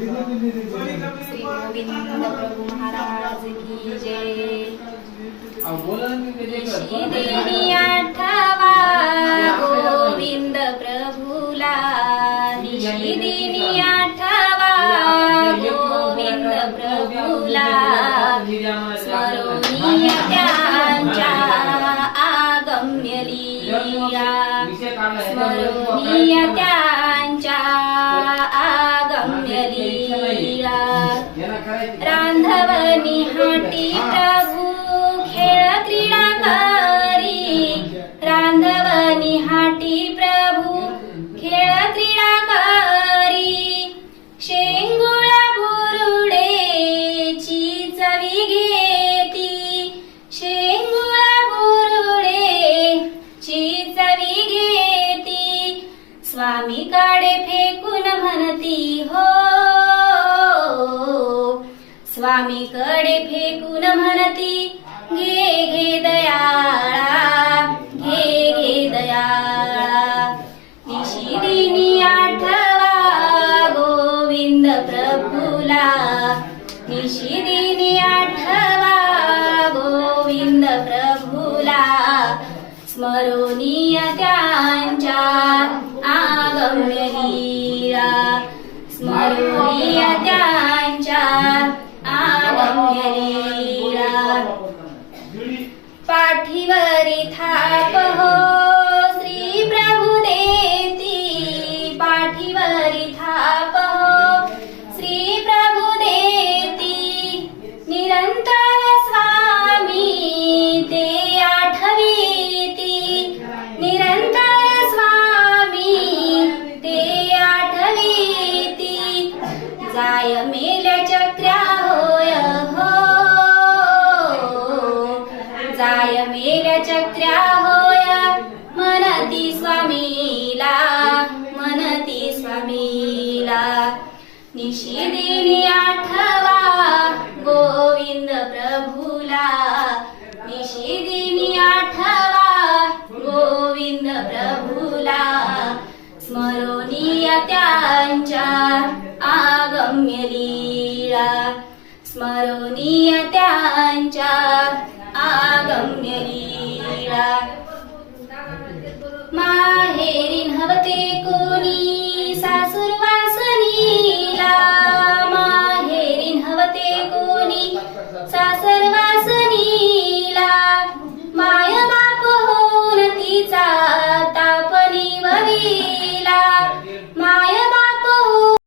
श्री गोविंद प्रभु महाराज की जय। निशिदिनी आठवा गोविंद प्रभुला, निशिदिनी आठवा गोविंद प्रभुला, स्मरोनीय त्यांच्या आगम्य लीला, स्मरोनीय त्यांच्या आगम्य लीला। रांधवनी हाटी प्रभु खेळ क्रीडा करी, रांधवनी हाटी प्रभु खेळ क्रीडा करी। शेंगुळ भुरुडेची चवी घेती, शेंगुळ भुरुडेची चवी घेती। स्वामीकडे फेकून म्हणती हो, स्वामीकडे फेकून म्हणती, घे घे दयाळा, घे घे दयाळा। निशिदिनी आठवा गोविंद प्रभुला, निशिदिनी आठवा गोविंद प्रभुला, स्मरोनीय त्यांच्या आगम्य लीला, स्मरोनीय त्यांच्या आगम्य लीला। पाठीवरी थाप हो श्री प्रभु देती, पाठीवरी थाप हो श्री प्रभु देती। निरंतर स्वामी ते आठवीती, निरंतर स्वामी ते आठवीती। जाय मेल्या चक्र्या होय हो, जाय मेल्या चक्र्या होय, म्हणती स्वामीला, म्हणती स्वामीला। निशिदिनी आठवा गोविंद प्रभुला, निशिदिनी आठवा गोविंद प्रभुला, स्मरोनीय त्यांच्या आगम्य लीला, स्मरोनीय त्यांच्या आगम्य लीला। माहेरी नव्हते कोणी